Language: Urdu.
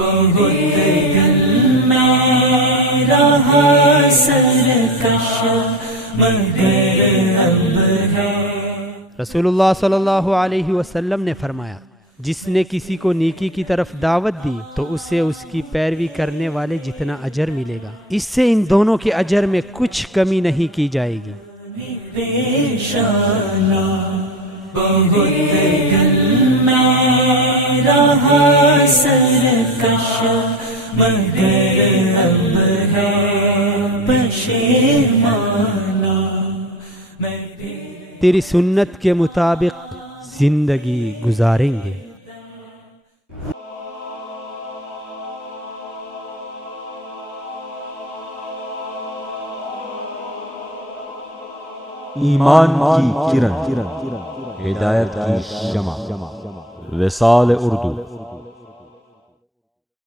بہت دل میں رہا سرکش مگر اب ہے۔ رسول اللہ صلی اللہ علیہ وسلم نے فرمایا، جس نے کسی کو نیکی کی طرف دعوت دی تو اسے اس کی پیروی کرنے والے جتنا اجر ملے گا، اس سے ان دونوں کے اجر میں کچھ کمی نہیں کی جائے گی۔ پیشانا بہت دل میں رہا سرکش مگر اب ہے پشیمانا۔ تیری سنت کے مطابق زندگی گزاریں گے۔ ایمان کی کرن، ہدایت کی شمع، وصال اردو۔